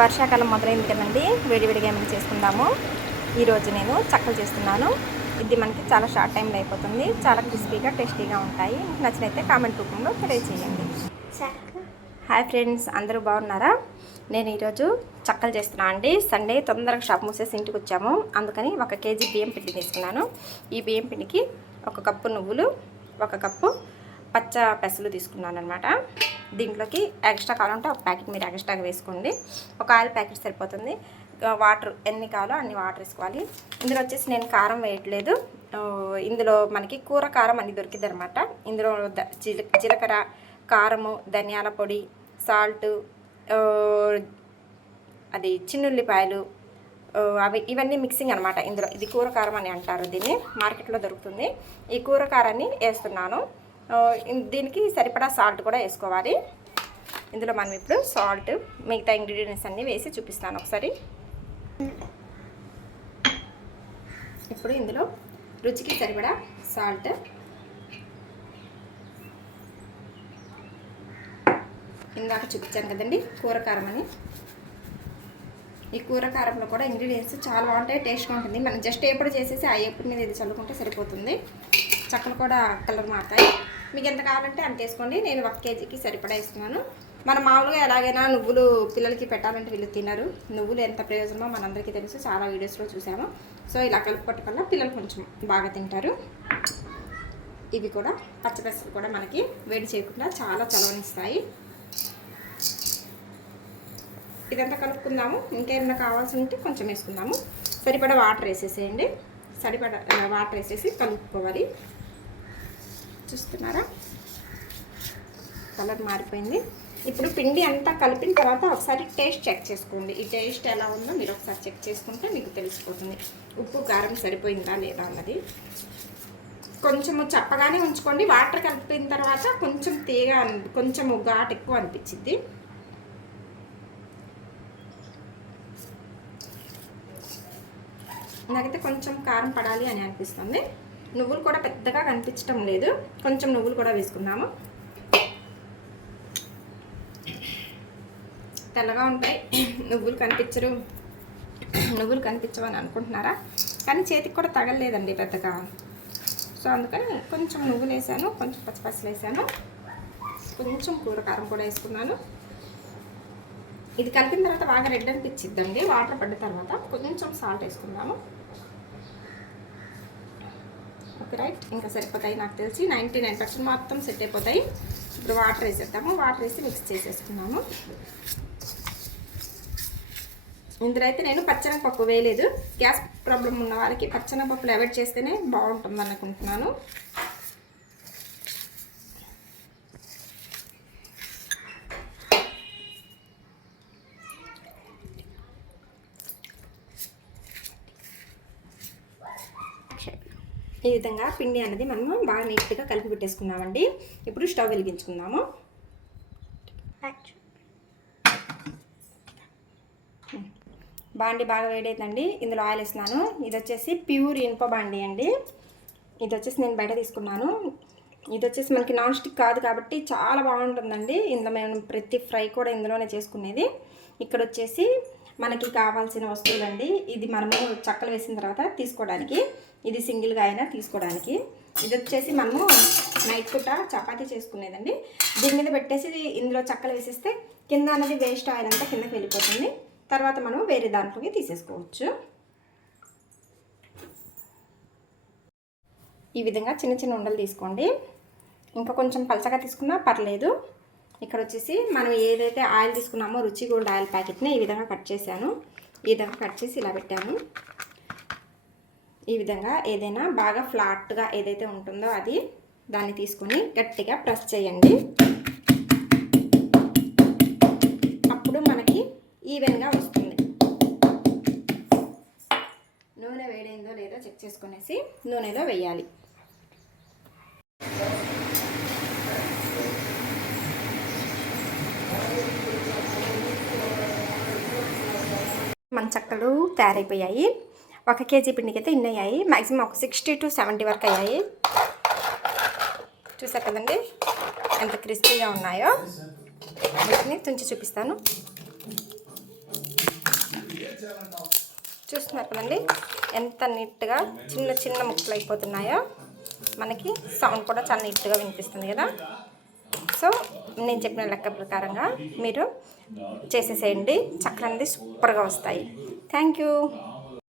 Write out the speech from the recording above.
వర్షాకాలం మొదలైంది కదండి వేడివేడిగా ఏమైనా చేసుకుందాము. ఈరోజు నేను చక్కలు చేస్తున్నాను. ఇది మనకి చాలా షార్ట్ టైంలో అయిపోతుంది. చాలా క్రిస్పీగా టేస్టీగా ఉంటాయి. నచ్చినైతే కామెంట్ రూపంలో తెలియజేయండి. హాయ్ ఫ్రెండ్స్ అందరూ బాగున్నారా? నేను ఈరోజు చక్కలు చేస్తున్నాను అండి. సండే తొందరగా షాప్ మూసేసి ఇంటికి వచ్చాము. అందుకని ఒక కేజీ బియ్యం పిండి తీసుకున్నాను. ఈ బియ్యం పిండికి ఒక కప్పు నువ్వులు ఒక కప్పు పచ్చ పెసలు తీసుకున్నాను అనమాట దీంట్లోకి ఎక్స్ట్రా కావాలంటే ఒక ప్యాకెట్ మీరు ఎక్స్ట్రాగా వేసుకోండి. ఒక ఆయిల్ ప్యాకెట్ సరిపోతుంది. వాటర్ ఎన్ని కావాలో అన్ని వాటర్ వేసుకోవాలి. ఇందులో వచ్చేసి నేను కారం వేయట్లేదు. ఇందులో మనకి కూర కారం అన్ని దొరికింది అనమాట ఇందులో జీలకర్ర కారము ధనియాల పొడి సాల్ట్ అది చిన్నుల్లిపాయలు అవి ఇవన్నీ మిక్సింగ్ అనమాట ఇందులో. ఇది కూర కారం అని అంటారు దీన్ని. మార్కెట్లో దొరుకుతుంది. ఈ కూర కారాన్ని వేస్తున్నాను. దీనికి సరిపడా సాల్ట్ కూడా వేసుకోవాలి. ఇందులో మనం ఇప్పుడు సాల్ట్ మిగతా ఇంగ్రీడియంట్స్ అన్నీ వేసి చూపిస్తాను ఒకసారి. ఇప్పుడు ఇందులో రుచికి సరిపడా సాల్ట్. ఇందాక చూపించాను కదండి కూర కారం అని. ఈ కూర కారంలో కూడా ఇంగ్రీడియంట్స్ చాలా బాగుంటాయి టేస్ట్గా ఉంటుంది. మనం జస్ట్ ఎప్పుడు చేసేసి ఆ ఎప్పుడు మీద ఇది చల్లుకుంటే సరిపోతుంది. చక్కలు కూడా కలర్ మారుతాయి. మీకు ఎంత కావాలంటే అంత వేసుకోండి. నేను ఒక కేజీకి సరిపడా ఇస్తున్నాను మనం మామూలుగా ఎలాగైనా నువ్వులు పిల్లలకి పెట్టాలంటే వీళ్ళు తినరు. నువ్వులు ఎంత ప్రయోజనమో మనందరికీ తెలుసు. చాలా వీడియోస్లో చూసాము. సో ఇలా కలుపుకోవటం వల్ల పిల్లలు కొంచెం బాగా తింటారు. ఇవి కూడా పచ్చిపెసలు కూడా మనకి వేడి చేయకుండా చాలా చలవనిస్తాయి. ఇదంతా కలుపుకుందాము. ఇంకేమైనా కావాల్సి ఉంటే కొంచెం వేసుకుందాము. సరిపడా వాటర్ వేసేసేయండి. సరిపడా వాటర్ వేసేసి కలుపుకోవాలి. చూస్తున్నారా? కలర్ మారిపోయింది. ఇప్పుడు పిండి అంతా కలిపిన తర్వాత ఒకసారి టేస్ట్ చెక్ చేసుకోండి. ఈ టేస్ట్ ఎలా ఉందో మీరు ఒకసారి చెక్ చేసుకుంటే మీకు తెలిసిపోతుంది. ఉప్పు కారం సరిపోయిందా లేదా అన్నది. కొంచెము చప్పగానే ఉంచుకోండి. వాటర్ కలిపిన తర్వాత కొంచెం తీగ అన్- కొంచెం ఘాట్ ఎక్కువ అనిపించింది నాకైతే కొంచెం కారం పడాలి అని అనిపిస్తుంది. నువ్వులు కూడా పెద్దగా కనిపించడం లేదు. కొంచెం నువ్వులు కూడా వేసుకున్నాము తెల్లగా ఉంటాయి. నువ్వులు కనిపించరు. నువ్వులు కనిపించవు అని అనుకుంటున్నారా? కానీ చేతికి కూడా తగలలేదండి పెద్దగా. సో అందుకని కొంచెం నువ్వులు వేసాను. కొంచెం పచ్చిపచ్చలు వేసాను. కొంచెం కూర కారం కూడా వేసుకున్నాను. ఇది కలిపిన తర్వాత బాగా రెడ్ అనిపించిద్దండి. వాటర్ పడ్డ తర్వాత కొంచెం సాల్ట్ వేసుకుందాము. ఓకే రైట్ ఇంకా సరిపోతాయి. నాకు తెలిసి నైంటీ నైన్ పర్సెంట్ మొత్తం సెట్ అయిపోతాయి. ఇప్పుడు వాటర్ వేసేద్దాము వాటర్ వేసి మిక్స్ చేసేసుకున్నాము. ఇందులో అయితే నేను పచ్చనపప్పు వేయలేదు. గ్యాస్ ప్రాబ్లం ఉన్న వాళ్ళకి పచ్చనపప్పులు అవాయిడ్ చేస్తేనే బాగుంటుంది అనుకుంటున్నాను. ఈ విధంగా పిండి అనేది మనం బాగా నీట్గా కలిపి పెట్టేసుకున్నామండి. ఇప్పుడు స్టవ్ వెలిగించుకుందాము. బాండి బాగా వేడైందండి. ఇందులో ఆయిల్ వేస్తున్నాను. ఇది వచ్చేసి ప్యూర్ ఇనుప బాండి అండి. ఇది వచ్చేసి నేను బయట తీసుకున్నాను. ఇది వచ్చేసి మనకి నాన్ స్టిక్ కాదు కాబట్టి చాలా బాగుంటుందండి. ఇందులో మేము ప్రతి ఫ్రై కూడా ఇందులోనే చేసుకునేది. ఇక్కడ వచ్చేసి మనకి కావాల్సిన వస్తువులండి. ఇది మనము చక్కలు వేసిన తర్వాత తీసుకోవడానికి ఇది సింగిల్గా అయినా తీసుకోవడానికి. ఇది వచ్చేసి మనము నైట్ పూట చపాతీ చేసుకునేదండి. దీని మీద పెట్టేసి ఇందులో చక్కలు వేసేస్తే కింద అనేది వేస్ట్ ఆయిల్ అంతా కిందకి వెళ్ళిపోతుంది. తర్వాత మనం వేరే దాంట్లోకి తీసేసుకోవచ్చు. ఈ విధంగా చిన్న చిన్న ఉండలు తీసుకోండి. ఇంకా కొంచెం పలచగా తీసుకున్నా పర్లేదు. ఇక్కడ వచ్చేసి మనం ఏదైతే ఆయిల్ తీసుకున్నామో రుచి గోల్డ్ ఆయిల్ ప్యాకెట్ని ఈ విధంగా కట్ చేశాను. ఈ విధంగా కట్ చేసి ఇలా పెట్టాను. ఈ విధంగా ఏదైనా బాగా ఫ్లాట్గా ఏదైతే ఉంటుందో అది దాన్ని తీసుకొని గట్టిగా ప్రెస్ చేయండి. అప్పుడు మనకి ఈవెన్గా వస్తుంది. నూనె వేడైందో లేదో చెక్ చేసుకునేసి నూనెలో వేయాలి. మన చక్కలు తయారైపోయాయి. ఒక కేజీ పిండికి అయితే ఇన్ని అయ్యాయి మ్యాక్సిమం ఒక సిక్స్టీ టు సెవెంటీ వరకు అయ్యాయి. చూసారు కదండి? ఎంత క్రిస్పీగా ఉన్నాయో. వీటిని తుంచి చూపిస్తాను. చూస్తున్నారు కదండి? ఎంత నీట్గా చిన్న చిన్న ముక్కలు అయిపోతున్నాయో. మనకి సౌండ్ కూడా చాలా నీట్గా వినిపిస్తుంది కదా? సో నేను చెప్పిన లెక్క ప్రకారంగా మీరు చేసేసేయండి. చక్కలు సూపర్గా వస్తాయి. Thank you.